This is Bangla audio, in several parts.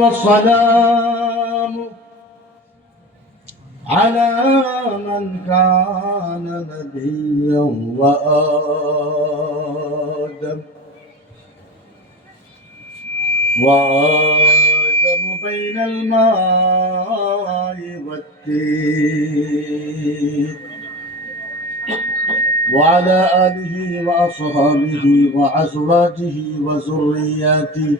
والسلام على من كان نبيا وآدم بين الماء والتين وعلى آله وأصحابه وأزواجه وذرياته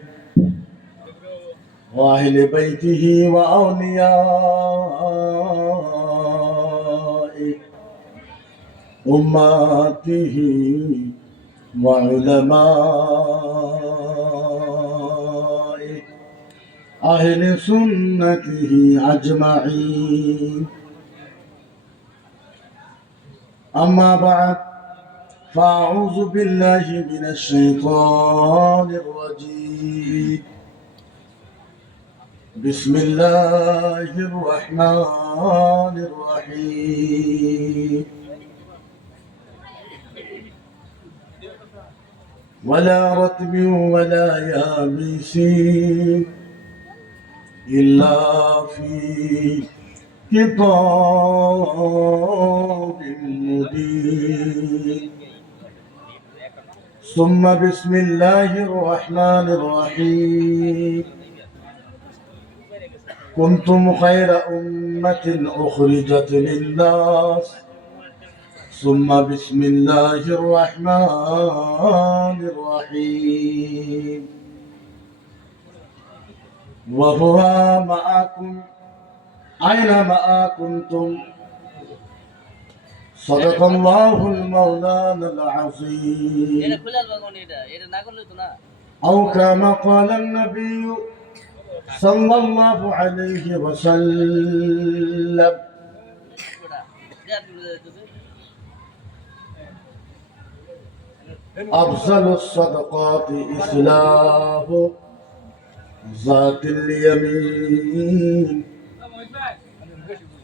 وأهل بيته وأوليائه أمته وعلمائه أهل سنته أجمعين. أما بعد، فأعوذ بالله من الشيطان الرجيم. بسم الله الرحمن الرحيم. ولا رطب ولا يابس إلا في كتاب مبين. ثم بسم الله الرحمن الرحيم. كنتم خير أمة أخرجت للناس. ثم بسم الله الرحمن الرحيم. وهو معكم أينما كنتم. صدق الله المولانا العظيم. أو كما قال النبي صلى الله عليه وسلم. أفضل الصدقات إصلاح ذات اليمين.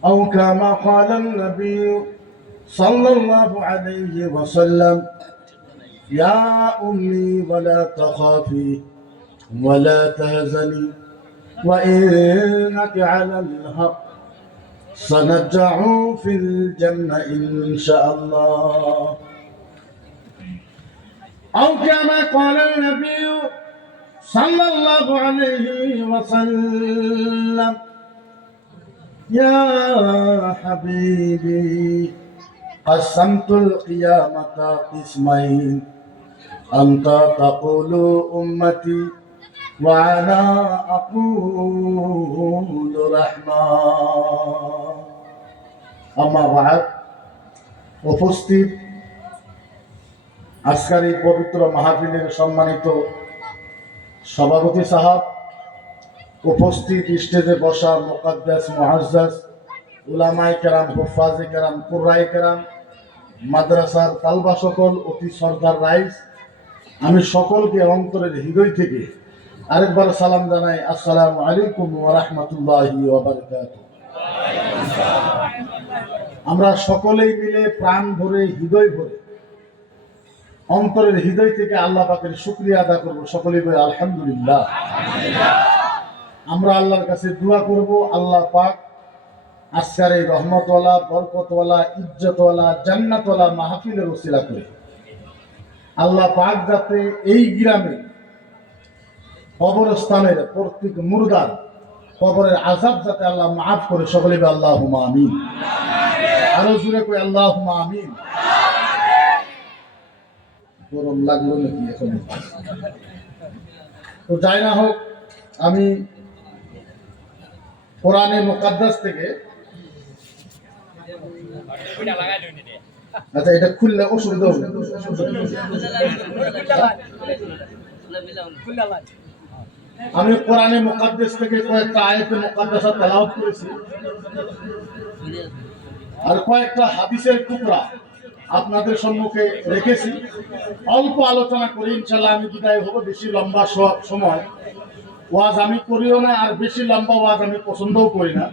أو كما قال النبي صلى الله عليه وسلم. يا أمي ولا تخافي ولا تهزني وإنك على الحق سنرجع في الجنة إن شاء الله. أو كما قال النبي صلى الله عليه وسلم. يا حبيبي قسمت القيامة قسمين. أنت تقول أمتي وأنا أقول رحمة. أما بعد, উপস্থিত আজকের এই পবিত্র মাহফিলের সম্মানিত সভাপতি সাহেব, উপস্থিত স্টেজে বসা মুকাদ্দাস মুআজ্জাজ উলামায়ে কেরাম, হুফাজে কেরাম, কুররায়ে কেরাম, মাদ্রাসার তালবা সকল, অতি সরদার রাইস, আমি সকলকে অন্তরের হৃদয় থেকে আরেকবার সালাম জানাই। আসসালামু আলাইকুম ওয়া রাহমাতুল্লাহি ওয়া বারাকাতুহু। আমরা সকলেই মিলে প্রাণ ভরে, হৃদয় ভরে, অন্তরের হৃদয় থেকে আল্লাহ পাকের শুকরিয়া আদা করব। সকলেই বলে আলহামদুলিল্লাহ। আমরা আল্লাহর কাছে দোয়া করব, আল্লাহ পাক আজকের এই রহমতওয়ালা, বরকতওয়ালা, ইজ্জতওয়ালা, জান্নাতওয়ালা মাহফিলের ওসিলা করে আল্লাহ পাক যাতে এই গ্রামে কবরস্থানের প্রত্যেক মুর্দার কবরের আযাব যাতে আল্লাহ মাফ করে। সকলেই বলে আল্লাহুম্মা আমিন। আরো জোরে কই আল্লাহুম্মা আমিন। গরম লাগলো নাকি এখন? তো যাই না হোক, আমি কোরআনে মুকাদ্দাস থেকে, আচ্ছা এটা খুললে অসুবিধা হবে। আমি কোরআনে মুকাদ্দাস থেকে কয়েকটা আয়াতে মুকাদ্দাসা তেলাওয়াত করেছি, আর কয়েকটা হাদিসের টুকরা আপনাদের সম্মুখে রেখেছি। অল্প আলোচনা করি, ইনশাল্লাহ আমি বিদায় হব। বেশি লম্বা সময় ওয়াজ আমি করিও না, আর বেশি লম্বা ওয়াজ আমি পছন্দও করি না।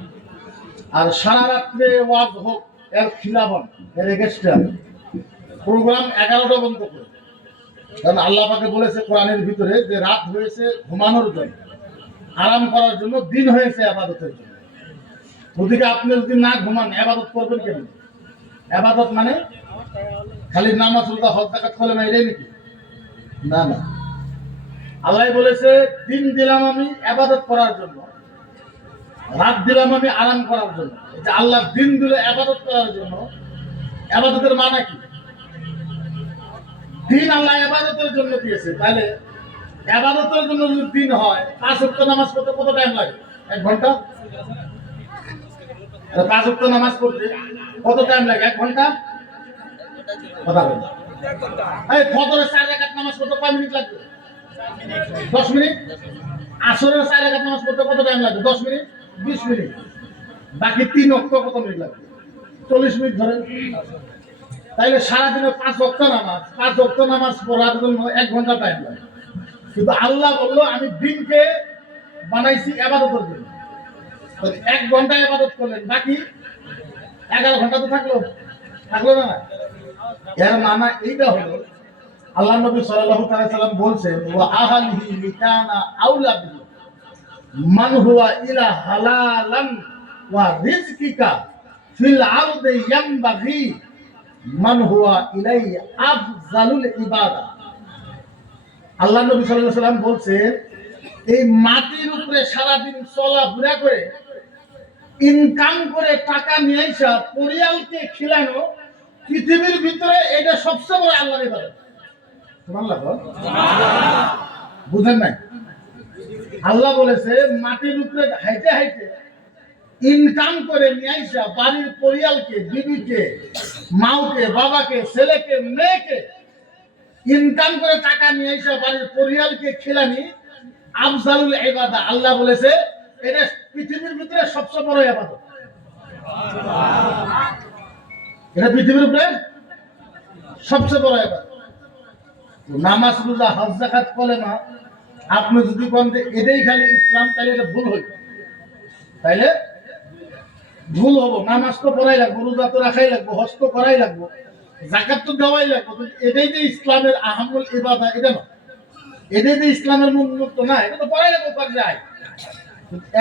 আর সারা রাত্রে ওয়াজ হোক এর খিলাফন, এর এগেস্টে প্রোগ্রাম 11টা বন্ধ করে। কারণ আল্লাহ পাকে বলেছে কোরআনের ভিতরে যে রাত হয়েছে ঘুমানোর জন্য, আরাম করার জন্য, দিন হয়েছে ইবাদতের জন্য। ওদিকে আপনি যদি না ঘুমান ইবাদত করবেন কেন? ইবাদত মানে খালি নামাজ রোজা হজ যাকাত কলেমা এটাই নাকি? না না, আল্লাহ বলেছে দিন দিলাম আমি ইবাদত করার জন্য, রাত দিলাম আমি আরাম করার জন্য। যে আল্লাহ দিন দিল ইবাদত করার জন্য, ইবাদতের মানে কি? দিন আল্লাহ ইবাদতের জন্য দিয়েছে, তাহলে ইবাদতের জন্য যদি দিন হয়, 5 ওয়াক্ত নামাজ পড়তে কত টাইম লাগে? 1 ঘন্টা। 5 ওয়াক্ত নামাজ পড়তে কত টাইম লাগে? 1 ঘন্টা। কথা বলেন। এই ফজরের 4 রাকাত নামাজ পড়তে কয় মিনিট লাগবে? 10 মিনিট। আসরের 4 রাকাত নামাজ পড়তে কত টাইম লাগবে? 10 মিনিট, 20 মিনিট। বাকি 3 ওয়াক্ত কত মিনিট লাগবে? 40 মিনিট ধরেন। তাইলে সারাদিনে 5 ওয়াক্ত নামাজ পড়ার জন্য 1 ঘন্টা টাইম লাগে। কিন্তু আল্লাহ বললো আমি দিনকে বানাইছি ইবাদতের জন্য। 1 ঘন্টা ইবাদত করলেন, বাকি 11 ঘন্টা তো থাকলো না? এর মানে এইটা হলো, আল্লাহ নবী সাল্লাল্লাহু আলাইহি সাল্লাম বলছেন ওয়া আহলিহি লিকানা আউলা বিহি মান হুয়া ইলা হালালান ওয়া রিজকিকা ফিল আরদি ইয়ামবাগি মান হুয়া ইলাই আফজালুল ইবাদা। আল্লাহ নবী সাল্লাল্লাহু আলাইহি সাল্লাম বলছেন এই মাটির উপরে সারাদিন চলাফেরা করে ইনকাম করে টাকা নিয়ে এসে পরিবারকে খিলানো পৃথিবীর ভিতরে এটা সবচেয়ে বড় আল্লাহর ইবাদত। সুবহানাল্লাহ। বুঝেন নাই? আল্লাহ বলেছে মাটির উপরে হাইটে হাইটে ইনকাম করে নিয়ে এসে বাড়ির পরিবারকে, বিবিকে, মাকে, বাবাকে, ছেলেকে, মেয়েকে ইনকাম করে টাকা নিয়ে এসে বাড়ির পরিবারকে খিলানি আফজালুল ইবাদা। আল্লাহ বলেছে এটা পৃথিবীর ভিতরে সবচেয়ে বড় ইবাদত। এটা পৃথিবীর উপরে সবচেয়ে বড় ইবাদত। নামাজ রোজা হজ যাকাত কলেমা আপনি যদি কোন এটাই খালি ইসলাম, তাহলে এটা ভুল হইবে। তাইলে ভুল হবো। নামাজ তো পড়াই লাগবো, রোজা তো রাখাই লাগবো, হজ তো করাই লাগবো, যাকাত তো দেওয়াই লাগবো। এটাই যে ইসলামের আহামুল ইবাদা এটা না, এটাই যে ইসলামের মুক্ত না, এটা তো পড়াই লাগবো, পারে যায়।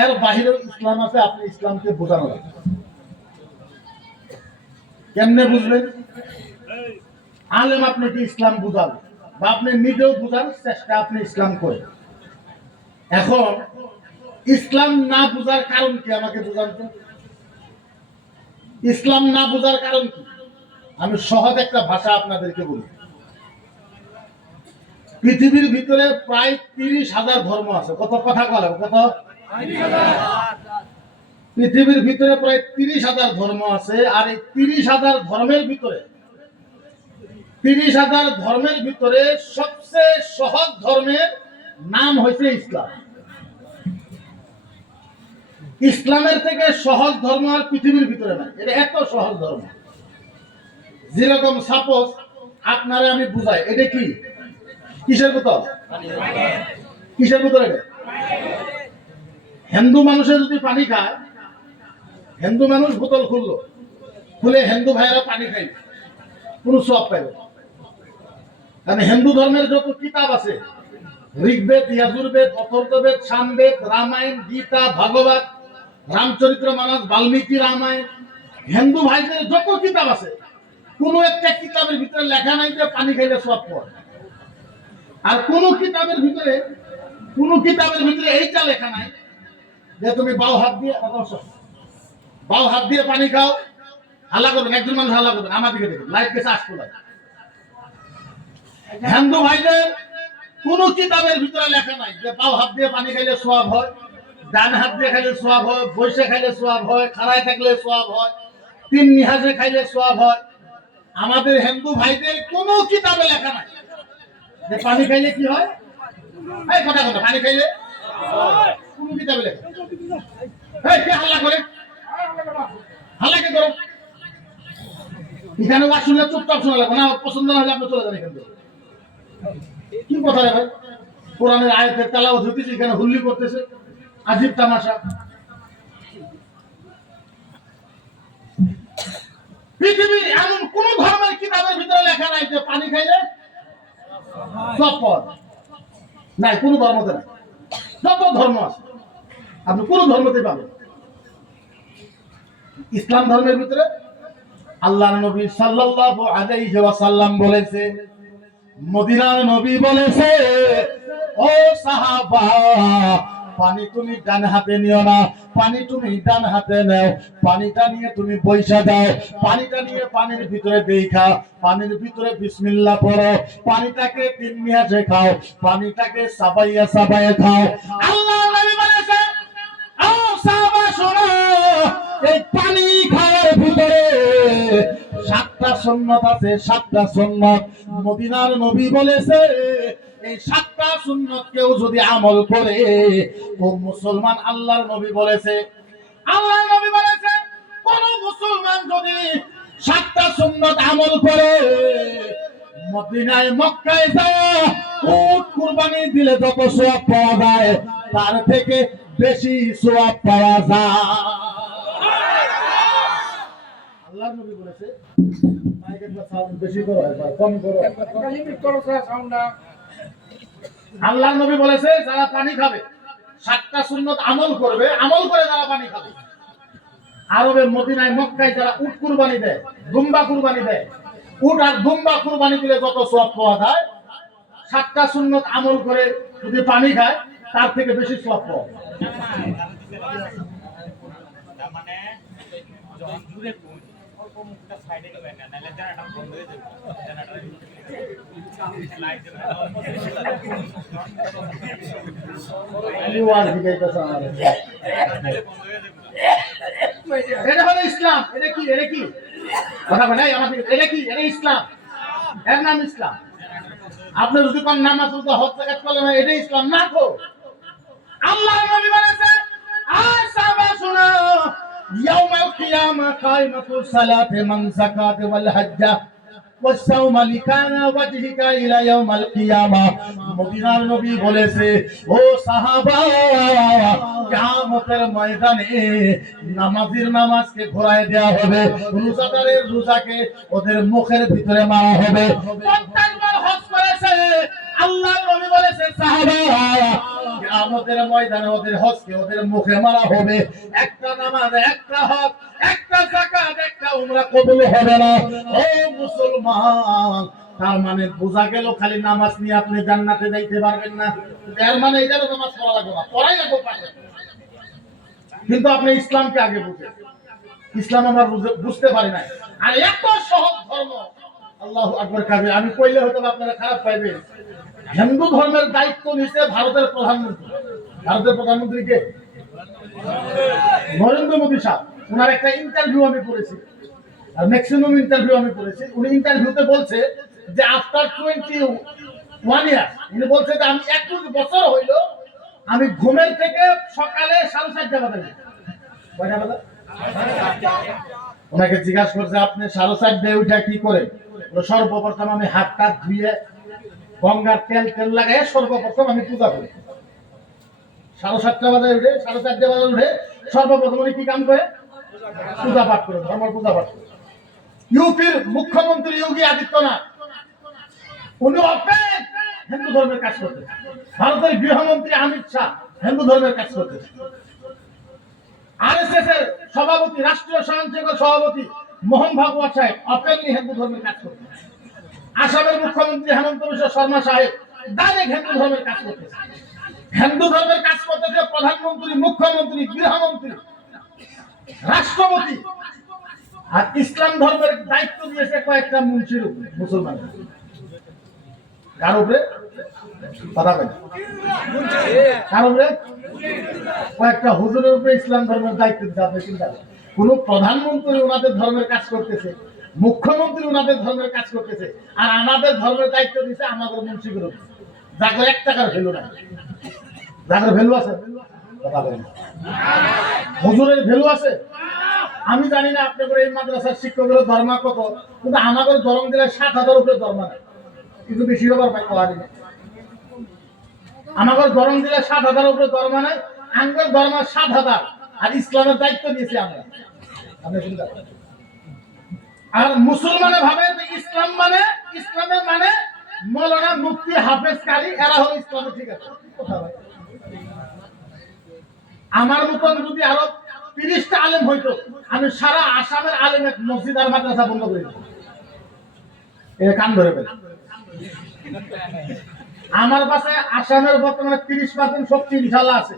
এর বাহিরেও ইসলাম আছে, আপনি ইসলামকে বোঝানো লাগবে। কেমনে বুঝবেন? আলেম আপনাকে ইসলাম বুঝাবে, বা আপনি নিজেও বুঝার চেষ্টা আপনি ইসলাম করেন। এখন ইসলাম না বুঝার কারণ কি আমাকে বুঝান তো। ইসলাম না বুঝার কারণ কি? আমি সহজ একটা ভাষা আপনাদেরকে বলি। পৃথিবীর ভিতরে প্রায় 30,000 ধর্ম আছে। কত কথা বলে? কত? পৃথিবীর ভিতরে প্রায় 30,000 ধর্ম আছে। আর এই 30,000 ধর্মের ভিতরে সবচেয়ে সহজ ধর্মের নাম হয়েছে ইসলাম। ইসলামের থেকে সহজ ধর্ম আর পৃথিবীর ভিতরে নাই। এটা এত সহজ ধর্ম। যেরকম সাপোজ আপনারে আমি বুঝাই, এটা কি? কিসের বোতল? কিসের বোতল এটা? হিন্দু মানুষের যদি পানি খায়, হিন্দু মানুষ বোতল খুলে হিন্দু ভাইয়েরা পানি খাই, কোন সওয়াব পাইবে। কারণ হিন্দু ধর্মের যত কিতাব আছে, ঋগ্বেদ, যজুর্বেদ, অথর্ববেদ, সামবেদ, রামায়ণ, গীতা, ভাগবত, রামচরিত্র মানস, বাল্মীকি রামায়ণ, হিন্দু ভাইদের যত কিতাব আছে, কোন একটা কিতাবের ভিতরে লেখা নাই যে পানি খাইলে সওয়াব পাওয়া। আর কোন কিতাবের ভিতরে এইটা লেখা নাই যে তুমি বাও হাত দিয়ে পানি খাও। হাল্লা করবেন, একজন মানুষ হাল্লা করবেন, আমার দিকে দেখবেন, লাইট কেসে আসতে লাগে। হিন্দু ভাইদের কোন কিতাবের ভিতরে লেখা নাই যে বাও হাত দিয়ে পানি খাইলে সওয়াব হয়, ডান হাত দিয়ে খাইলে সওয়াব হয়, বসে খাইলে সওয়াব হয়, খাড়ায় থাকলে সওয়াব হয়, 3 নিহাজে খাইলে সওয়াব হয়। আমাদের হিন্দু ভাইদের কোন কিতাবে লেখা নাই যে পানি খাইলে কি হয়। এই কথা পানি খাইলে কোন কিতাবে লেখা? এই কে হাল্লা করে? হাল্লা কে করে? এখানে ওয়াজ শুনলে চুপচাপ শোনা লাগবে না, পছন্দ না হলে আপনি চলে যান এখান থেকে। কি কথা রে ভাই? কোরআনের আয়াতের তেলাওয়াত হইতেছে, এখানে হুল্লি করতেছে, আজীব তামাশা। পৃথিবীর এমন কোন ধর্মের কিতাবের ভিতরে লেখা নাই যে পানি খাইলে সওয়াব পাওয়া যায়। নাই, কোন ধর্মতে নাই। যত ধর্ম আছে আপনি কোন ধর্মতে পাবেন। ইসলাম ধর্মের ভিতরে আল্লাহর নবী সাল্লাল্লাহু আলাইহি ওয়াসাল্লাম বলেছে, মদিনার নবী বলেছে, ও সাহাবা, পানি তুমি ডান হাতে নিও না, পানি তুমি ডান হাতে নাও। পানিটা নিয়ে তুমি পয়সা দাও, পানিটা নিয়ে পানির ভিতরে দেখা, পানির ভিতরে বিসমিল্লাহ পড়ো, পানিটাকে তিন নিয়াজে খাও, পানিটাকে সাবাইয়া সাবাইয়া খাও। আল্লাহ নবী বলেছে, ও সাহাবা শোনো, এই পানি খাওয়ার ভিতরে 7টা সুন্নাত আছে, 7টা সুন্নাত। মদিনার নবী বলেছে, এই 7টা সুন্নাত কেউ যদি আমল করে ও মুসলমান। আল্লাহর নবী বলেছে, আল্লাহর নবী বলেছে, কোন মুসলমান যদি 7টা সুন্নাত আমল করে মদিনায় মক্কায় যায় উট কুরবানি দিলে যত সওয়াব পাওয়া যায় তার থেকে বেশি সওয়াব পাওয়া যায়। আল্লাহর নবী বলেছে, মাইকের সাউন্ড বেশি করো একবার কম করো, লিমিট করো সাউন্ডটা। আল্লাহর নবী বলেছে, যারা পানি খাবে 7টা সুন্নাত আমল করবে, আমল করে যারা পানি খাবে। আরবে মদিনায় মক্কায় যারা উট কুরবানি দেয়, দুম্বা কুরবানি দেয়, উট আর দুম্বা কুরবানি দিলে যত সওয়াব পাওয়া যায় 7টা সুন্নাত আমল করে যদি পানি খায় তার থেকে বেশি সওয়াব পাওয়া যায়। মানে যখন জুড়ে অল্প মুখটা সাইডে গেবেন না, নালে জানাটা বন্ধ হয়ে যাবে, জানাটা লাইট দেবেন। এটা হলো ইসলাম। এটা কি? এটা কি কথা বলে আমাদের? এটা কি? এটা ইসলাম, এর নাম ইসলাম। আপনি যদি কোন নামাজ পড়তে হজ জাকাত করলেন, এটা ইসলাম না তো। আল্লাহর নবী বলেছে, আর সাহাবা শুনো, ইয়াউমাল কিয়ামা কায়মাতুস সালাতি মান যাকাত ওয়াল হজ্জা ওয়াসসাওম লিকানা ওয়াজহিকা ইলা ইয়াউমাল কিয়ামা। মদিনার নবী বলেছে, ও সাহাবা, কিয়ামতের ময়দানে নামাজীর নামাজকে ঘোরায় দেওয়া হবে, রোজাদারের রোজাকে ওদের মুখের ভিতরে মারা হবে। প্রত্যেকবার হজ করেছে আল্লাহর নবী বলেছে, সাহাবা, কিয়ামতের ময়দানে ওদের হজকে ওদের মুখে মারা হবে। একটা নামাজ, একটা হজ, একটা যাকাত, একটা উমরা কবুল হবে না। ও মুসলমান, তার মানে বোঝা গেল খালি নামাজ নিয়ে আপনি জান্নাতে যাইতে পারবেন না। এর মানে এটারও নামাজ পড়া লাগবে না, পড়াই লাগবে পাশে। কিন্তু আপনি ইসলামকে আগে বুঝেন। ইসলাম আমরা বুঝতে পারি না। আর এত সহজ ধর্ম, আল্লাহু আকবার কাবে। আমি কইলে হয়তো আপনারা খারাপ পাইবেন। হিন্দু ধর্মের দায়িত্ব নিছে ভারতের প্রধানমন্ত্রী। ভারতের প্রধানমন্ত্রী কে? নরেন্দ্র মোদী সাহেব। ওনার একটা ইন্টারভিউ আমি করেছি, আর ম্যাক্সিমাম ইন্টারভিউ আমি করেছি। উনি ইন্টারভিউতে বলছে যে আফটার 21 ইয়ার, উনি বলছে যে আমি 21 বছর হইল আমি ঘুমের থেকে সকালে 4:30 বাজে। কয়টা বাজে? ওনাকে জিজ্ঞাসা করছে, আপনি 4:30 উঠে কি করেন? সর্বপ্রথম আমি হাত টাত ধুয়ে গঙ্গার তেল তেল লাগাই সর্বপ্রথম আমি পূজা করি। 7:30 বাজে উঠে, 4:30 বাজে উঠে সর্বপ্রথম উনি কি কাম করে? পূজা পাঠ করে, ধর্ম পূজা পাঠ করে। ইউপির মুখ্যমন্ত্রী যোগী আদিত্যনাথ, উনি হিন্দু ধর্মের কাজ করতেছে। ভারতের গৃহমন্ত্রী অমিত শাহ হিন্দু ধর্মের কাজ করতেছে। আরএসএস এর সভাপতি, রাষ্ট্রীয় স্বয়ংসেবক সভাপতি মোহন ভাগবত সাহেব ওপেনলি হিন্দু ধর্মের কাজ করতেছে। আসামের মুখ্যমন্ত্রী হেমন্ত বিশ্ব শর্মা সাহেব ডাইরেক্ট হিন্দু ধর্মের কাজ করতেছে। হিন্দু ধর্মের কাজ করতেছে প্রধানমন্ত্রী, মুখ্যমন্ত্রী, গৃহমন্ত্রী, রাষ্ট্রপতি। আর ইসলাম ধর্মের দায়িত্ব দিয়েছে কয়েকটা মুন্সির উপরে, মুসলমান। কার উপরে? কথা বলেন। কার উপরে? কয়েকটা হুজুরের উপরে ইসলাম ধর্মের দায়িত্ব দিতে। আপনি চিন্তা করেন, কোন প্রধানমন্ত্রী ওনাদের ধর্মের কাজ করতেছে, মুখ্যমন্ত্রী ওনাদের ধর্মের কাজ করতেছে, আর আমাদের ধর্মের দায়িত্ব দিচ্ছে আমাদের মুন্সিদের উপরে, যাদের 1 টাকার ভ্যালু নাই। যাদের ভ্যালু আছে? কথা বলেন। হুজুরের ভ্যালু আছে? আমি জানি না আপনাদের এই মাদ্রাসার শিক্ষকের দরমা কত, কিন্তু আমাদের দরম দিলে 7,000 উপরে দরমা নেই। কিন্তু বেশি হবার পাই পারি না। আমাদের দরম দিলে 7,000 উপরে দরমা নেই, আমাদের দরমা 7,000। আর ইসলামের দায়িত্ব দিয়েছি আমরা। আপনি চিন্তা করেন। আর মুসলমানে ভাবে যে ইসলাম মানে, ইসলামের মানে মৌলানা, মুফতি, হাফেজ, কারি, এরা হলো ইসলামে। ঠিক আছে, কথা বলে। আমার মতন যদি আরো 30টা আলেম হইতো, আমি সারা আসামের আলেমের মসজিদ আর মাদ্রাসা বন্ধ করে দিতাম। এটা কান ধরে ফেলে। আমার কাছে আসামের বর্তমানে 30% শক্তি ইনশাআল্লাহ আছে।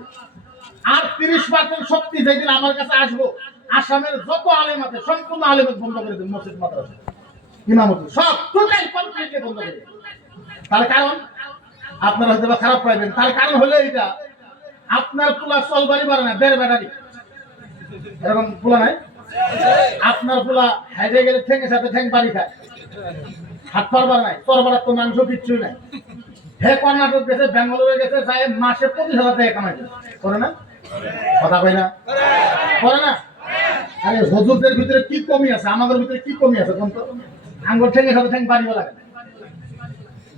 আর 30% শক্তি যেদিন আমার কাছে আসবো, আসামের যত আলেম আছে সম্পূর্ণ আলেমের বন্ধ করে দেব, মসজিদ মাদ্রাসা ইমামতি সব টোটাল কমপ্লিটলি বন্ধ করে দেব। তার কারণ আপনারা হয়তো খারাপ পাইবেন, তার কারণ হলো এটা, আপনার পোলা চলবাড়ি পারে না, 1.5 ব্যাটারি এরকম পোলা নাই। আপনার পোলা হাইরে গেলে ঠেঙে সাথে ঠেং বাড়ি খায়, হাত পারবার নাই, তরবার তো মাংস কিচ্ছুই নাই। হে কর্ণাটক গেছে, ব্যাঙ্গালোরে গেছে, যাই মাসে 25,000 টাকা কামাই করে না, কথা কই না, করে না। আরে হুজুরদের ভিতরে কি কমি আছে, আমাদের ভিতরে কি কমি আছে কোন তো? আঙ্গুল ঠেঙে সাথে ঠেং বাড়িও লাগে,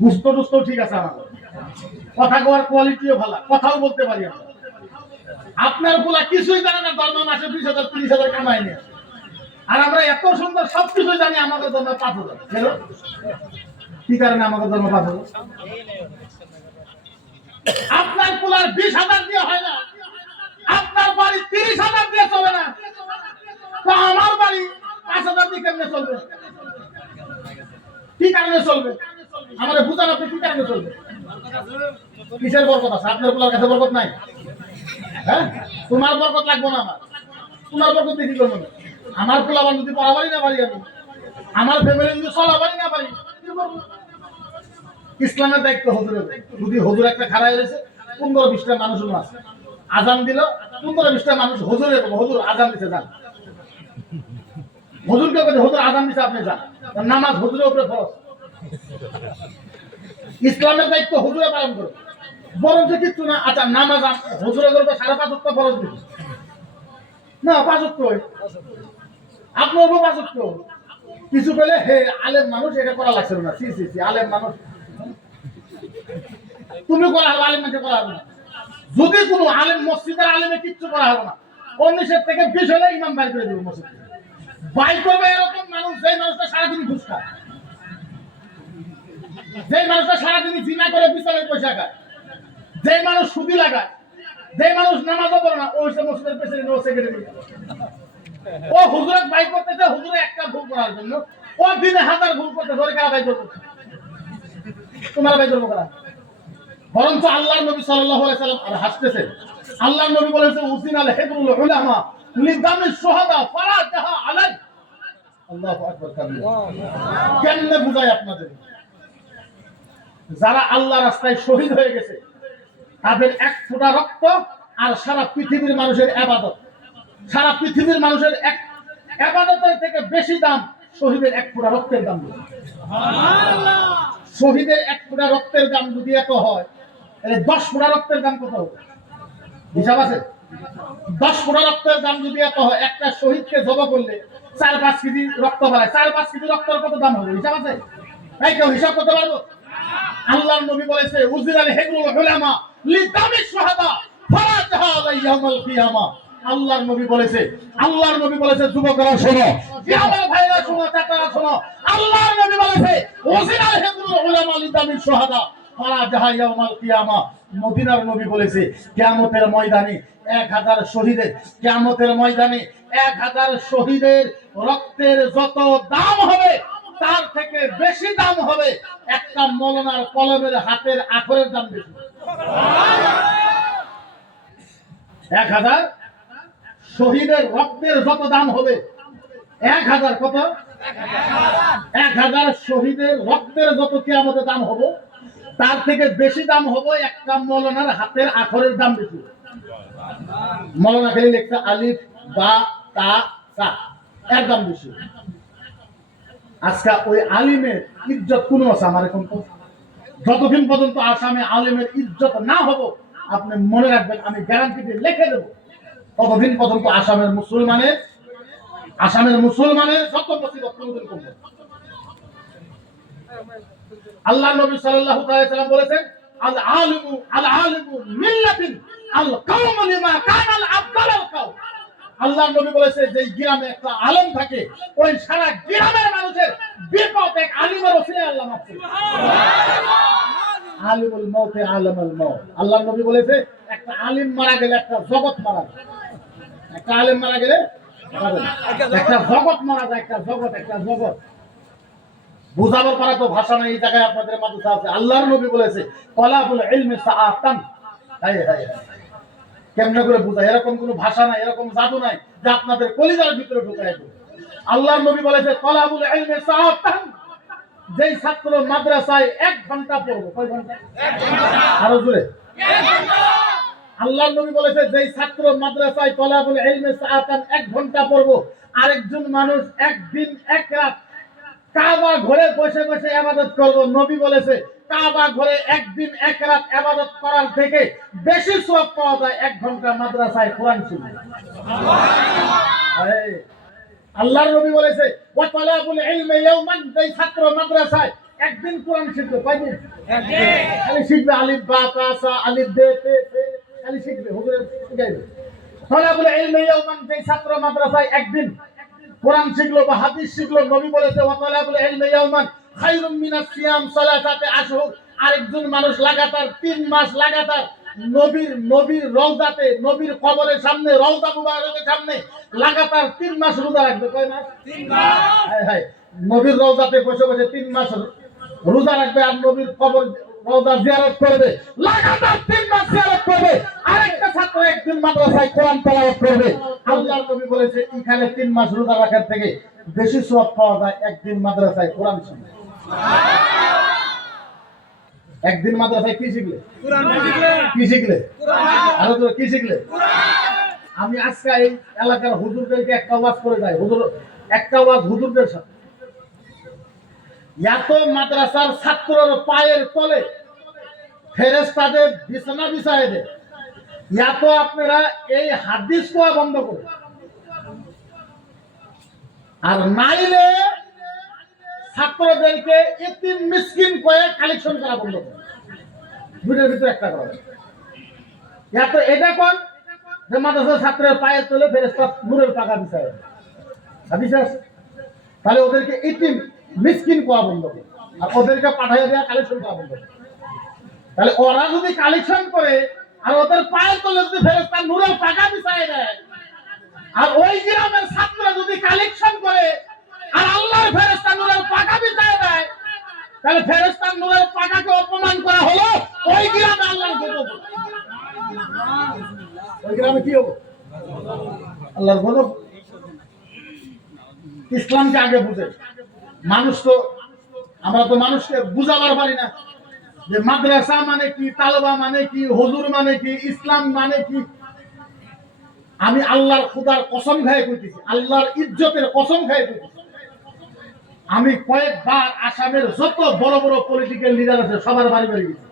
বুঝত টুস্ত ঠিক আছে, আমাদের কথা কওয়ার কোয়ালিটিও ভালো, কথাও বলতে পারি আমরা। আপনার পোলা কিছুই জানে না, ধর্ম মাসে 20,000 30,000 কামাই নিয়ে, আর আমরা এত সুন্দর সবকিছু জানি, আমাদের ধর্ম 5,000। কি কারণে আমাদের ধর্ম 5,000? আপনার পোলার 20,000 দিয়ে হয় না, আপনার বাড়ি 30,000 দিয়ে চলে না, তো আমার বাড়ি 5,000 দিয়ে কেমনে চলবে? কি কারণে চলবে? আমাদের বুঝান, আপনি কি কারণে চলবে? কিসের বরকত আছে? আপনার পোলার কাছে বরকত নাই? হ্যাঁ, তোমার বরকত লাগবে না, আমার তোমার বরকত দেখি করবো না। আমার পোলা যদি পড়াবাড়ি না পারি, আমি আমার ফ্যামিলি যদি চলাবাড়ি না পারি, কি করবো? ইসলামের দায়িত্ব হুজুরের। যদি হুজুর একটা খাড়া হয়েছে, 15-20টা মানুষ আছে, আজান দিল, 15-20টা মানুষ হুজুরের, হুজুর আজান দিতে যান, হুজুরকে বলে হুজুর আজান দিতে আপনি যান, নামাজ হুজুরের উপরে ফরজ। ইসলামের দায়িত্ব হুজুরে পালন করবে, বরঞ্চ কিচ্ছু না। আচ্ছা, নামাজ হুজুরে করবে 5.5 ওয়াক্ত ফরজ দিবে না, 5 ওয়াক্ত আপনার উপর 5 ওয়াক্ত। কিছু বলে হে আলেম মানুষ, এটা করা লাগছে না, সি সি সি আলেম মানুষ, তুমি করা হবে, আলেম মানুষ করা হবে না। যদি কোনো আলেম মসজিদের আলেমে কিচ্ছু করা হবে না, 19 থেকে 20 হলে ইমাম বাইর করে দেবে মসজিদ থেকে। বাইর করবে এরকম মানুষ, যে মানুষটা সারাদিন ঘুষ খায়, যে মানুষটা সারাদিন জিনা করে বিচারের পয়সা খায়, যে মানুষ সুদি লাগায়, যে মানুষ নামাজও পড়ে না, ওই মসজিদের প্রেসিডেন্ট ও সেক্রেটারি। ও হুজুরের বাইর করতেছে, হুজুরে একটা ভুল করার জন্য ও দিনে 1000 ভুল করতে ধরে, কারা বাইর করবে? তোমার বাইর করবো কারা? বরঞ্চ আল্লাহর নবী সাল্লাল্লাহু আলাইহি সাল্লাম আর হাসতেছে, আল্লাহর নবী বলেছে উসিনাল হিবরুল উলামা লিদামিশ শুহাদা ফারাজাহা আলাই। আল্লাহু আকবার কাবীর। কেমনে বুঝাই আপনাদের? যারা আল্লাহর রাস্তায় শহীদ হয়ে গেছে, তাদের এক ফোঁটা রক্ত আর সারা পৃথিবীর মানুষের ইবাদত, সারা পৃথিবীর মানুষের এক ইবাদতের থেকে বেশি দাম শহীদের এক ফোঁটা রক্তের দাম। সুবহানাল্লাহ। শহীদের এক ফোঁটা রক্তের দাম যদি এত হয়, তাহলে 10 ফোঁটা রক্তের দাম কত হবে? হিসাব আছে? 10 ফোঁটা রক্তের দাম যদি এত হয়, একটা শহীদকে জবা করলে 4-5 কেজি রক্ত বাড়ায়, 4-5 কেজি রক্তের কত দাম হবে? হিসাব আছে? তাই কেউ হিসাব করতে পারবো? আল্লাহর নবী বলেছে উযিরাল হিবরুল উলামা লিদামিশ শুহাদা ফারাজাহা আলাইহিল কিয়ামা। আল্লাহর নবী বলেছে, আল্লাহর নবী বলেছে, যুবকরা শোনো, আমার ভাইরা শোনো, চাচারা শোনো, আল্লাহর নবী বলেছে উযিরাল হিবরুল উলামা লিদামিশ শুহাদা ফারাজাহা ইয়াউমাল কিয়ামা। মদিনার নবী বলেছে কিয়ামতের ময়দানে 1000 শহীদের, কিয়ামতের ময়দানে 1000 শহীদের রক্তের যত দাম হবে, তার থেকে বেশি দাম হবে একটা মৌলানার কলমের হাতের আখরের দাম বেশি। 1000 শহীদের রক্তের যত দাম হবে, 1000 কত? 1000 শহীদের রক্তের যত কিয়ামতের দাম হবে, তার থেকে বেশি দাম হবে একটা মৌলানার হাতের আখরের দাম বেশি। মৌলানা খালি লেখা আলিফ বা তা সা, এর দাম বেশি। আজকে ওই আলিমের ইজ্জত কোন আছে আমার এখন? যতদিন পর্যন্ত আসামে আলিমের ইজ্জত না হবো, আপনি মনে রাখবেন, আমি গ্যারান্টি দিয়ে লিখে দেবো, ততদিন পর্যন্ত আসামের মুসলমানের যত মুসিবত কোনদিন কমবে। আল্লাহ নবী সাল্লাল্লাহু আলাইহি সাল্লাম বলেছেন আল আলিমু মিল্লাতিন আল কওমু লিমা কানাল আফদালাল কওম। আল্লাহ নবী বলেছে যে গ্রামে একটা আলেম থাকে, ওই সারা গ্রামের মানুষের বিপদ এক আলিমের ওসিলায় আল্লাহ মাফ করে। সুবহানাল্লাহ। আলিমুল মাউতে আলামুল মাউত। আল্লাহর নবী বলেছে একটা আলিম মারা গেলে একটা জগৎ মারা যায়। একটা আলিম মারা গেলে একটা জগৎ মারা যায়, একটা জগৎ। বুঝাবার পারা তো ভাষা নাই, এই জায়গায় আপনাদের মাদ্রাসা আছে। আল্লাহর নবী বলেছে তলাবুল ইলমি সাআতান। হায় হায় কেমনে করে বুঝায়? এরকম কোনো ভাষা নাই, এরকম জাদু নাই যে আপনাদের কলিজার ভিতরে ঢুকায় দেবে। আল্লাহর নবী বলেছে তলাবুল ইলমি সাআতান, যেই ছাত্র মাদ্রাসায় 1 ঘন্টা পড়বে। কয় ঘন্টা? আরো জোরে। আল্লাহর নবী বলেছে যেই ছাত্র মাদ্রাসায় তলাবুল ইলমি সাআতান 1 ঘন্টা পড়বে, আরেকজন মানুষ একদিন এক রাত কাবা ঘরে বসে বসে ইবাদত করব। নবী বলেছে কাবা ঘরে একদিন এক রাত ইবাদত করার থেকে বেশি সওয়াব পাওয়া যায় 1 ঘন্টা মাদ্রাসায় কোরআন শিখলে। সুবহানাল্লাহ। আল্লাহর নবী বলেছে ওয়া তালাবুল ইলমি ইয়াওমান, যেই ছাত্র মাদ্রাসায় একদিন কোরআন শিখবে। কয়দিন? একদিন। খালি শিখবে আলিফ বা তা সা আলিফ বে তে খালি শিখবে, হুজুরে শিখাইবে। তালাবুল ইলমি ইয়াওমান, যেই ছাত্র মাদ্রাসায় একদিন কোরআন শিখলো বা হাদিস শিখলো, নবী বলেছে ওয়া তালাবুল ইলমি ইয়াওমান খায়রুম মিনাস সিয়াম সালাসাতি আশহুর। আরেকজন মানুষ লাগাতার 3 মাস লাগাতার নবীর রওজাতে, নবীর কবরের সামনে, রওজা মুবারকের সামনে লাগাতার 3 মাস রোজা রাখবে। কয় মাস? 3 মাস। হায় হায়, নবীর রওজাতে বসে বসে 3 মাস রোজা রাখবে আর নবীর কবর রওজা জিয়ারত করবে, লাগাতার 3 মাস জিয়ারত করবে। আরেকটা ছাত্র একদিন মাদ্রাসায় কোরআন তেলাওয়াত করবে। আল্লাহর নবী বলেছে এখানে 3 মাস রোজা রাখার থেকে বেশি সওয়াব পাওয়া যায় একদিন মাদ্রাসায় কোরআন শিখলে। একদিন মাদ্রাসায় কি শিখলে? কোরআন শিখলে। কি শিখলে? কোরআন। আরো তো কি শিখলে? কোরআন। আমি আজকে এই এলাকার হুজুরদেরকে একটা ওয়াজ করে যাই, একটা ওয়াজ হুজুরদের সাথে। এত মাদ্রাসার ছাত্রর পায়ের তলে ফেরেশতাদের বিছানা বিছায় দেয়, এত আপনারা এই হাদিস পড়া বন্ধ করে, আর নাইলে ছাত্রদেরকে এতিম মিসকিন করে কালেকশন করা বন্ধ করে। দুটোর ভিতরে একটা করা। এত এটা কোন যে মাদ্রাসার ছাত্রের পায়ের তলে ফেরেশতা নূরের পাখা বিছায়, হাদিস আছে। তাহলে ওদেরকে এতিম মিসকিন করা বন্ধ করে আর ওদেরকে পাঠিয়ে দেওয়া কালেকশন করা বন্ধ করে। তাহলে ওরা যদি কালেকশন করে আর ওদের পায়ের তলে যদি ফেরেশতা নূরের পাখা বিছায় দেয়, আর ওই গ্রামের ছাত্ররা যদি কালেকশন করে আর আল্লাহর ফেরেশতা নূরের পাখা বিছায় দেয়, তাহলে ফেরেশতার নূরের পাখাকে অপমান করা হলো। ওই গ্রামে আল্লাহর গজব, ওই গ্রামে কি হবে? আল্লাহর গজব। ইসলামকে আগে বুঝে। মানুষ তো, আমরা তো মানুষকে বুঝাবার পারি না যে মাদ্রাসা মানে কি, তালবা মানে কি, হুজুর মানে কি, ইসলাম মানে কি। আমি আল্লাহর খোদার কসম খায় কইতেছি, আল্লাহর ইজ্জতের কসম খায় কইতেছি, আমি কয়েকবার আসামের যত বড় বড় পলিটিক্যাল লিডার আছে সবার বাড়ি বাড়ি গেছি,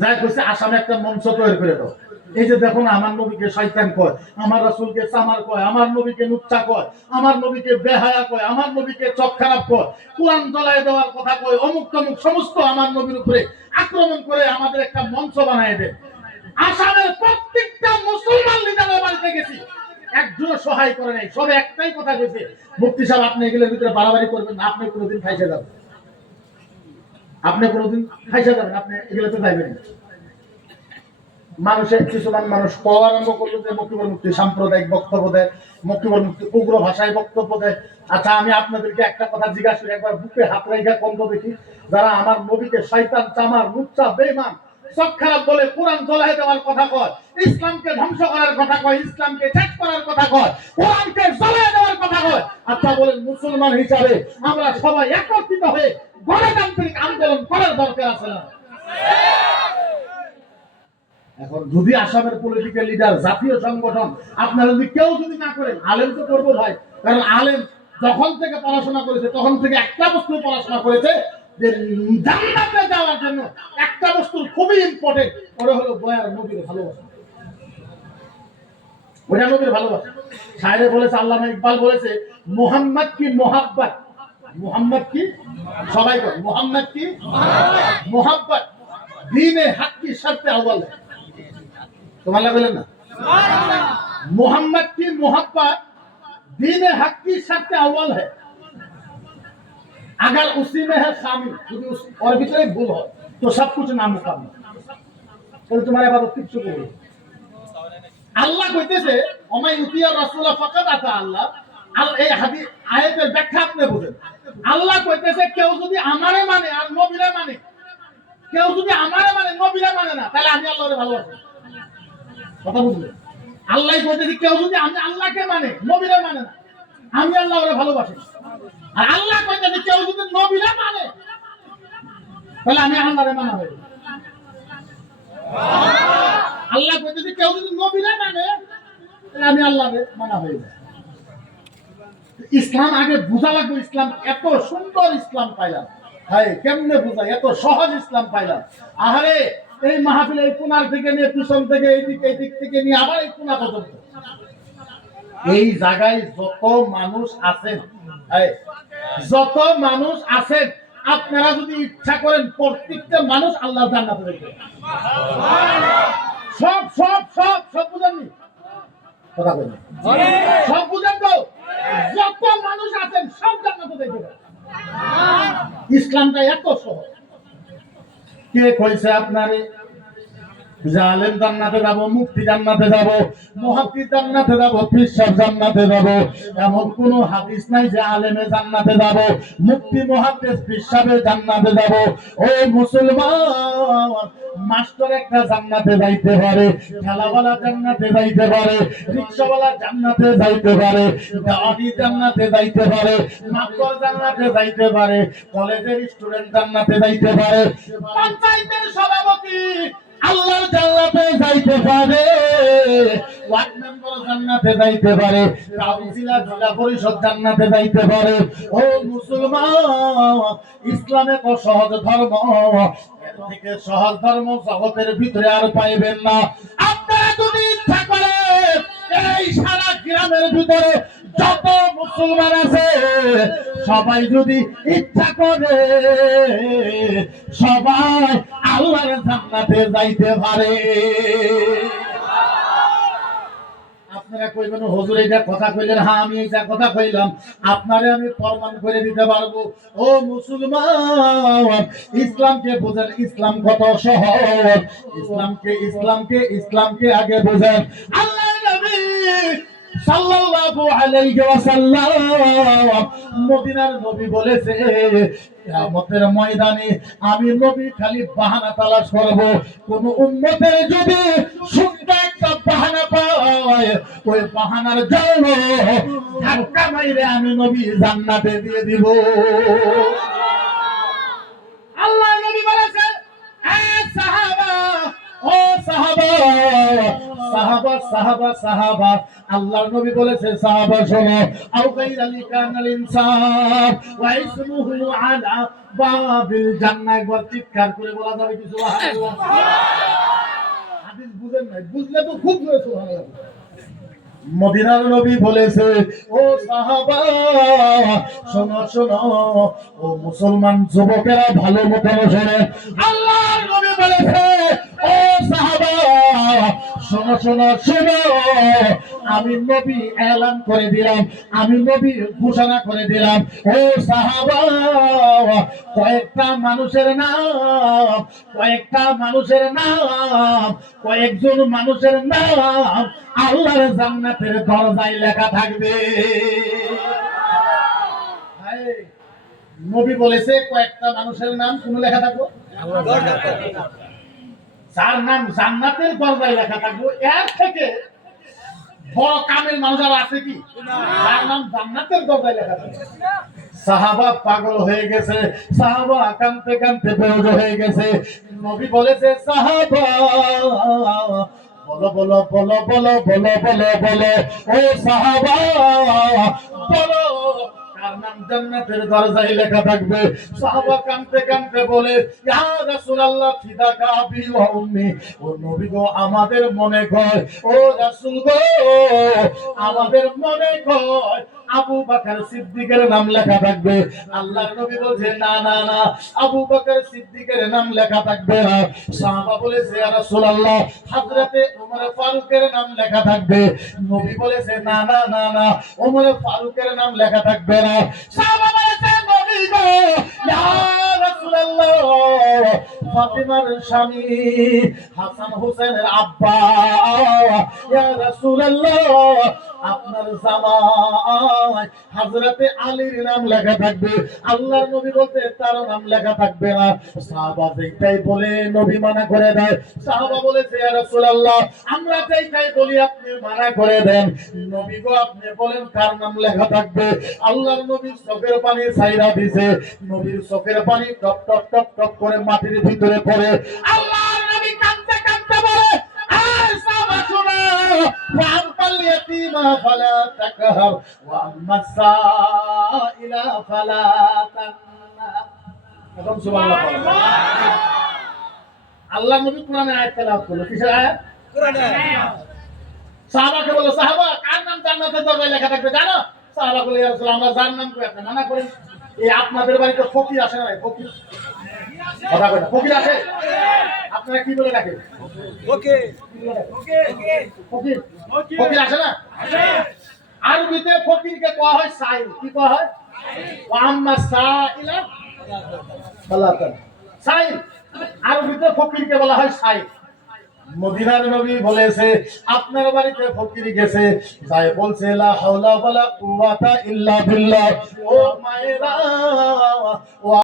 যাই কইছে আসামে একটা মঞ্চ তৈরি করে দাও। এই যে দেখো না, আমার নবীকে শয়তান কয়, আমার রাসূলকে চামার কয়, আমার নবীকে লুচ্চা কয়, আমার নবীকে বেহায়া কয়, আমার নবীকে চোখ খারাপ কয়, কোরআন জ্বলায় দেওয়ার কথা কয়, অমুক তমুক সমস্ত আমার নবীর উপরে আক্রমণ করে আমাদের একটা মঞ্চ বানায় দেয়। আসামের প্রত্যেকটা মুসলমান লিডারের বাড়িতে গেছি, একজনও সহায় করে নাই। সবে একটাই কথা কইছে, মুফতি সাহেব আপনি এগুলোর ভিতরে বাড়াবাড়ি করবেন না, আপনি কোনোদিন ফাইসে যাবেন, আপনি কোনোদিন ফাইসে যাবেন, আপনি এগুলোতে যাইবেন। মানুষের কিছুমান মানুষ কওয়া আরম্ভ করলো যে মকিবুল মুফতি সাম্প্রদায়িক বক্তব্য দেয়, মকিবুল মুফতি উগ্র ভাষায় বক্তব্য দেয়। আচ্ছা, আমি আপনাদেরকে একটা কথা জিজ্ঞাসা করি, একবার বুকে হাত রেখা কম তো দেখি, যারা আমার নবীকে শয়তান, চামার, লুচ্চা, বেঈমান, চোখ খারাপ বলে, কোরআন জ্বলায় দেওয়ার কথা কয়, ইসলামকে ধ্বংস করার কথা কয়, ইসলামকে ত্যাগ করার কথা কয়, কোরআনকে জ্বলায় দেওয়ার কথা কয়, আচ্ছা বলেন মুসলমান হিসাবে আমরা সবাই একত্রিত হয়ে গণতান্ত্রিক আন্দোলন করার দরকার আছে না? এখন যদি আসামের পলিটিক্যাল লিডার, জাতীয় সংগঠন, আপনারা যদি কেউ যদি না করেন, আলেম তো করবো ভাই, কারণ আলেম যখন থেকে পড়াশোনা করেছে তখন থেকে একটা বস্তু পড়াশোনা করেছে যে জান্নাতে যাওয়ার জন্য একটা বস্তু খুবই ইম্পর্টেন্ট, ওটা হলো দয়ার নবীর ভালোবাসা। ওটা নবীর ভালোবাসা। শায়রে বলেছে, আল্লামা ইকবাল বলেছে, মুহাম্মদ কি মোহাব্বত, মুহাম্মদ কি, সবাই বল, মুহাম্মদ কি মোহাব্বত দীনে হক কি শর্তে আউয়াল है। তোমার লাগলেন না? मोहम्मद की मोहब्बत दीन हक की शर्त अव्वल है। अगर उसी में है शामिल যদি और ভিতরে ভুল হয় তো সব কিছু নামুকাম তাহলে তোমার আবার কিচ্ছু করবে আল্লাহ কইতেছে ওমাই উতিয়া রাসূলা ফাকাত আতা আল্লাহ এই হাদিস আয়াতের ব্যাখ্যা আপনি বুঝেন আল্লাহ কইতেছে কেউ যদি আমারে মানে আর নবীরে মানে কেউ যদি আমারে মানে নবীরে মানে না তাহলে আমি আল্লাহরে ভালোবাসি কথা বুঝলেন আল্লাহই কইতেছে কেউ যদি আমি আল্লাহকে মানে নবীরে মানে না আমি আল্লাহরে ভালোবাসি আর আল্লাহ কইতেছে কেউ যদি নবীরে মানে তাহলে আমি আল্লাহরে মানা হবে আল্লাহ কইতেছে কেউ যদি নবীরে মানে তাহলে আমি আল্লাহরে মানা হয়ে যায় ইসলাম আগে বুঝা লাগবে ইসলাম এত সুন্দর ইসলাম পাইলাম হায় কেমনে বুঝাই এত সহজ ইসলাম পাইলাম আহারে এই মাহফিলে এই কোনার থেকে নিয়ে পিছন থেকে এই দিক থেকে নিয়ে আবার এই কোনা পর্যন্ত এই জায়গায় যত মানুষ আছেন যত মানুষ আছেন আপনারা যদি ইচ্ছা করেন প্রত্যেকটা মানুষ আল্লাহর জান্নাতে যাবে সব সব সব সব বুঝেননি কথা বলেন সব বুঝেন তো যত মানুষ আছেন সব জান্নাতে যাবে ইসলামটা এত সহজ কে কইছে আপনারে জালেম জান্নাতে যাব মুফতি জান্নাতে যাব মুহাদ্দিস জান্নাতে যাব পীর সাহেব জান্নাতে যাব এমন কোন হাদিস নাই যে আলেমে জান্নাতে যাব মুফতি মুহাদ্দিস পীর সাহেব জান্নাতে যাব ও মুসলমান মাস্টার একটা জান্নাতে যাইতে পারে ঠেলাওয়ালা জান্নাতে যাইতে পারে রিকশাওয়ালা জান্নাতে যাইতে পারে দাওয়াতি জান্নাতে যাইতে পারে মাস্টার জান্নাতে যাইতে পারে কলেজের স্টুডেন্ট জান্নাতে যাইতে পারে পঞ্চায়েতের সভাপতি আল্লাহর জান্নাতে যাইতে পারে ওয়ার্ড মেম্বার জান্নাতে যাইতে পারে কাউন্সিলর জেলা পরিষদ জান্নাতে যাইতে পারে ও মুসলমান ইসলামে তো সহজ ধর্ম এর থেকে সহজ ধর্ম জগতের ভিতরে আর পাইবেন না আপনারা যদি ইচ্ছা করেন এই সারা গ্রামের ভিতরে যত মুসলমান আছে সবাই যদি ইচ্ছা করে সবাই আল্লাহর জান্নাতে যাইতে পারে আপনারা কইবেন হুজুর এইটা কথা কইলেন হ্যাঁ আমি এইটা কথা কইলাম আপনারে আমি প্রমাণ করে দিতে পারবো ও মুসলমান ইসলামকে বুঝেন ইসলাম কত সহজ ইসলামকে আগে বুঝেন আল্লাহর নবী সাল্লাল্লাহু আলাইহি ওয়াসাল্লাম মদিনার নবী বলেছে কিয়ামতের ময়দানে আমি নবী খালি বাহানা তালাশ করব কোন উম্মতের যদি সুন্দর একটা বাহানা পায় ওই বাহানার জন্য ধাক্কা মাইরে আমি নবী জান্নাতে দিয়ে দিব আল্লাহ নবী বলেছেন এ সাহাবা ও সাহাবা সাহাবা সাহাবা সাহাবা আল্লাহর নবী বলেছে সাহাবা শোনো আও গায়রাল কানাল ইনসান ওয়া ইসমুহু আলা বাবিল জান্নাহ একবার চিৎকার করে বলা যাবে কি সুবহানাল্লাহ হাদিস বুঝেন না বুঝলে তো খুব জোরে সুবহানাল্লাহ মদিনার নবী বলেছে ও সাহাবা শোনো শোনো ও মুসলমান যুবকেরা ভালো মতো শোনে আল্লাহর নবী বলেছে ও সাহাবা শোনো শোনো শোনো আমি নবী এলান করে দিলাম আমি নবী ঘোষণা করে দিলাম ও সাহাবা কয়েকটা মানুষের নাম কয়েকজন মানুষের নাম আল্লাহর জান্নাতের দরজায় লেখা থাকবে নবী বলেছে কয়েকটা মানুষের নাম কোন লেখা থাকবো যার নাম জান্নাতের দরজায় লেখা থাকবো এর থেকে বড় কামেল মানুষ আর আছে কি যার নাম জান্নাতের দরজায় লেখা থাকবে সাহাবা পাগল হয়ে গেছে সাহাবা কাঁদতে কাঁদতে বেহুশ হয়ে গেছে নবী বলেছে সাহাবা বলো বলো বলো বলো বলো বলো বলো ও সাহাবা বলো কার নাম জান্নাতের দরজায় লেখা থাকবে সাহাবা কাঁদতে কাঁদতে বলে ইয়া রাসূলুল্লাহ ফিদাকা আবি ওয়া উম্মি ও নবী গো আমাদের মনে কয় ও রাসূল গো আমাদের মনে কয় আবু বকর সিদ্দিকের নাম লেখা থাকবে। আল্লাহর নবী বলছে না না না, আবু বকর সিদ্দিকের নাম লেখা থাকবে না। সাহাবা বলেছে ইয়া রাসূলুল্লাহ হযরতে ওমর ফারুকের নাম লেখা থাকবে। নবী বলেছে না না না না, ওমর ফারুকের নাম লেখা থাকবে না। সাহাবা বলেছে নবী গো ইয়া রাসূলুল্লাহ ফাতিমার স্বামী হাসান হোসেনের আব্বা ইয়া রাসূলুল্লাহ আপনার জামাই হযরতে আলীর নাম লেখা থাকবে। আল্লাহর নবী বলতে তার নাম লেখা থাকবে না। সাহাবা যেটাই বলে নবী মানা করে দেয়। সাহাবা বলেছে ইয়া রাসূলুল্লাহ আমরা যেটাই বলি আপনি মানা করে দেন। নবী গো আপনি বলেন কার নাম লেখা থাকবে। আল্লাহর নবীর চোখের পানি ছাইরা দিছে। নবীর চোখের পানি টপ টপ টপ টপ করে মাটির ভিতরে পড়ে। আল্লাহর নবী কাঁদতে কাঁদতে বলে আয় সাহাবা শুনো ফাআমাল ইয়াতীমা ফালা তাকহার ওয়া আম্মাস সাইলা ফালা তানহার। এখন সুবহানাল্লাহ। আল্লাহর নবী কোরআনে আয়াত তেলাওয়াত করলো। কিসের আয়াত? কোরআনের আয়াত। সাহাবাকে বলল সাহাবা কার নাম জান্নাতের দরজায় লেখা থাকবে জানো? সাহাবা বলে ইয়া রাসূলুল্লাহ আমরা যার নাম করে আপনি মানা করেন। এই আপনাদের বাড়িতে ফকির আসে না? ফকির কথা কয় না, ফকির আসে? আপনারা কি বলে ডাকেন? ফকির ফকির ফকির আসে না? আরবিতে ফকিরকে কওয়া হয় সাইল। কি কওয়া হয়? ওয়া আম্মা সাইলা ফালাতান। সাইল আরবিতে ফকিরকে বলা হয় সাইল। মদিনার নবী বলেছে আপনার বাড়িতে ফকির গেছে, যাই বলছে লা হাওলা ওয়ালা কুওয়াতা ইল্লা বিল্লাহ। ও মায়েরা